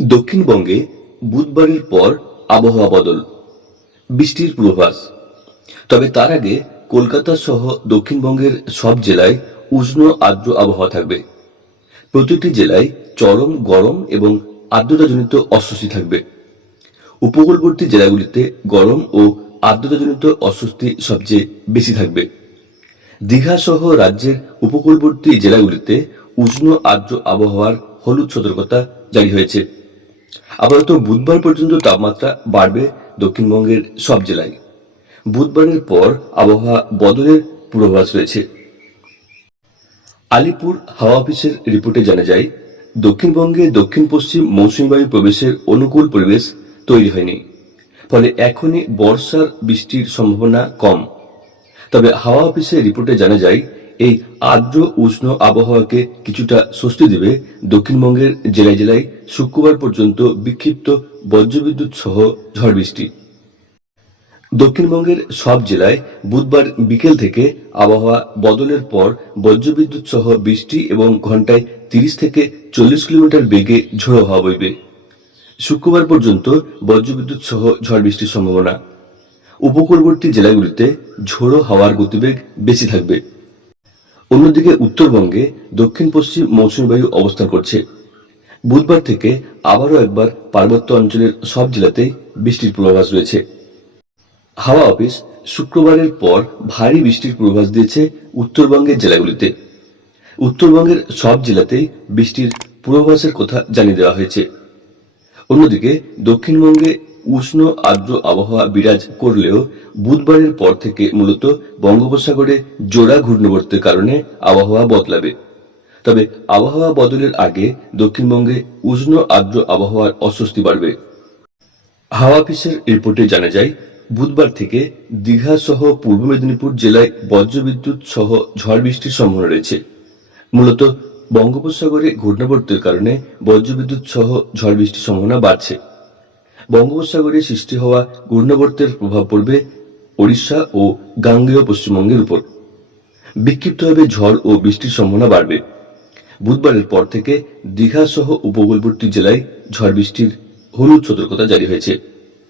দক্ষিণবঙ্গে বুধবারের পর আবহাওয়া বদল। বৃষ্টির পূর্বাভাস। তবে তার আগে কলকাতা সহ দক্ষিণবঙ্গের সব জেলায় উষ্ণ আর্দ্র আবহাওয়া থাকবে। প্রতিটি জেলায় চরম গরম এবং আর্দ্রতাজনিত অস্বস্তি থাকবে। উপকূলবর্তী জেলাগুলিতে গরম ও আর্দ্রতাজনিত অস্বস্তি সবচেয়ে বেশি থাকবে। দীঘা সহ রাজ্যের উপকূলবর্তী জেলাগুলিতে উষ্ণ আর্দ্র আবহাওয়ার হলুদ সতর্কতা জারি হয়েছে। আপাতত বুধবার পর্যন্ত তাপমাত্রা বাড়বে দক্ষিণবঙ্গের সব জেলায়। বুধবারের পর আবহাওয়া বদলের পূর্বাভাস রয়েছে। আলিপুর হাওয়া অফিসের রিপোর্টে জানা যায়, দক্ষিণবঙ্গে দক্ষিণ পশ্চিম মৌসুমী বায়ু প্রবেশের অনুকূল পরিবেশ তৈরি হয়নি। ফলে এখনই বর্ষার বৃষ্টির সম্ভাবনা কম। তবে হাওয়া অফিসের রিপোর্টে জানা যায় এই আর্দ্র উষ্ণ আবহাওয়াকে কিছুটা স্বস্তি দেবে দক্ষিণবঙ্গের জেলায় জেলায় শুক্রবার পর্যন্ত বিক্ষিপ্ত বজ্রবিদ্যুৎ সহ ঝড় বৃষ্টি। দক্ষিণবঙ্গের সব জেলায় বুধবার বিকেল থেকে আবহাওয়া বদলের পর বজ্রবিদ্যুৎ সহ বৃষ্টি এবং ঘন্টায় তিরিশ থেকে চল্লিশ কিলোমিটার বেগে ঝোড়ো হওয়া বইবে। শুক্রবার পর্যন্ত বজ্রবিদ্যুৎ সহ ঝড় বৃষ্টির সম্ভাবনা। উপকূলবর্তী জেলাগুলিতে ঝোড়ো হাওয়ার গতিবেগ বেশি থাকবে। অন্যদিকে উত্তরবঙ্গে দক্ষিণ পশ্চিম মৌসুমী বায়ু অবস্থান করছে। বুধবার থেকে আবারও একবার পার্বত্য অঞ্চলের সব জেলাতেই বৃষ্টির পূর্বাভাস রয়েছে। হাওয়া অফিস শুক্রবারের পর ভারী বৃষ্টির পূর্বাভাস দিয়েছে উত্তরবঙ্গের জেলাগুলিতে। উত্তরবঙ্গের সব জেলাতেই বৃষ্টির পূর্বাভাসের কথা জানিয়ে দেওয়া হয়েছে। অন্যদিকে দক্ষিণবঙ্গে উষ্ণ আর্দ্র আবহাওয়া বিরাজ করলেও বুধবারের পর থেকে মূলত বঙ্গোপসাগরে জোড়া ঘূর্ণবর্তের কারণে আবহাওয়া বদলাবে। তবে আবহাওয়া বদলের আগে দক্ষিণবঙ্গে উষ্ণ আর্দ্র আবহাওয়ার অস্বস্তি বাড়বে। হাওয়া অফিসের রিপোর্টে জানা যায়, বুধবার থেকে দীঘা সহ পূর্ব মেদিনীপুর জেলায় বজ্রবিদ্যুৎ সহ ঝড় বৃষ্টির সম্ভাবনা রয়েছে। মূলত বঙ্গোপসাগরে ঘূর্ণাবর্তের কারণে বজ্রবিদ্যুৎ সহ ঝড় বৃষ্টির সম্ভাবনা বাড়ছে। বঙ্গোপসাগরে সৃষ্টি হওয়া ঘূর্ণাবর্তের প্রভাব পড়বে ওড়িশা ও গাঙ্গেয় পশ্চিমবঙ্গের উপর। বিক্ষিপ্তভাবে ঝড় ও বৃষ্টির সম্ভাবনা বাড়বে। বুধবারের পর থেকে দীঘা সহ উপকূলবর্তী জেলায় ঝড় বৃষ্টির হলুদ সতর্কতা জারি হয়েছে।